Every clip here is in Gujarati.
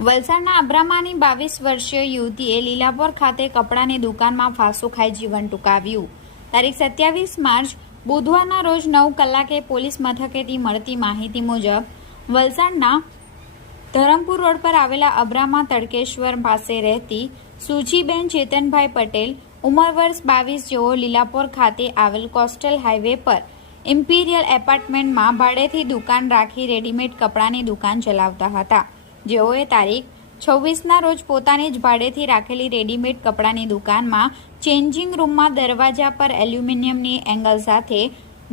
વલસાડના અબ્રામાની 22 વર્ષીય યુવતીએ લીલાપોર ખાતે કપડાની દુકાનમાં ફાંસો ખાઈ જીવન ટૂંકાવ્યું। તારીખ 27 માર્ચ બુધવારના રોજ 9 કલાકે પોલીસ મથકેથી મળતી માહિતી મુજબ વલસાડના ધરમપુર રોડ પર આવેલા અબ્રામા તડકેશ્વર પાસે રહેતી સુચીબેન ચેતનભાઈ પટેલ ઉંમર વર્ષ 22 જેઓ લીલાપોર ખાતે આવેલ કોસ્ટલ હાઈવે પર ઇમ્પિરિયલ એપાર્ટમેન્ટમાં ભાડેથી દુકાન રાખી રેડીમેડ કપડાની દુકાન ચલાવતા હતા। જેઓએ તારીખ 26ના રોજ પોતાની જ ભાડેથી રાખેલી રેડીમેડ કપડાની દુકાનમાં ચેન્જિંગ રૂમમાં દરવાજા પર એલ્યુમિનિયમની એંગલ સાથે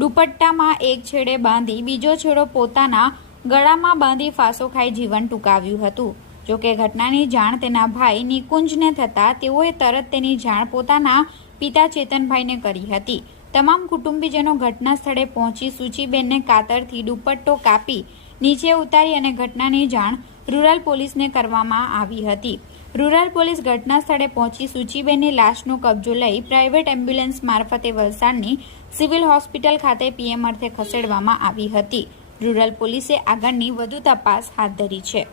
દુપટ્ટામાં એક છેડે બાંધી બીજો છેડો પોતાના ગળામાં બાંધી ફાંસો ખાઈ જીવન ટૂંકાવ્યું હતું। જોકે ઘટનાની જાણ તેના ભાઈ નિકુંજને થતાં તેઓએ તરત તેની જાણ પોતાના પિતા ચેતનભાઈને કરી હતી। તમામ કુટુંબીજનો ઘટના સ્થળે પહોંચી સુચીબેનને કાતરથી દુપટ્ટો કાપી નીચે ઉતારી અને ઘટનાની જાણ રૂરલ પોલીસને કરવામાં આવી હતી। રૂરલ પોલીસ ઘટના સ્થળે પહોંચી સુચીબેનની લાશનો કબજો લઈ પ્રાઇવેટ એમ્બ્યુલન્સ મારફતે વલસાડની સિવિલ હોસ્પિટલ ખાતે પીએમ અર્થે ખસેડવામાં આવી હતી। રૂરલ પોલીસે આગળની વધુ તપાસ હાથ ધરી છે।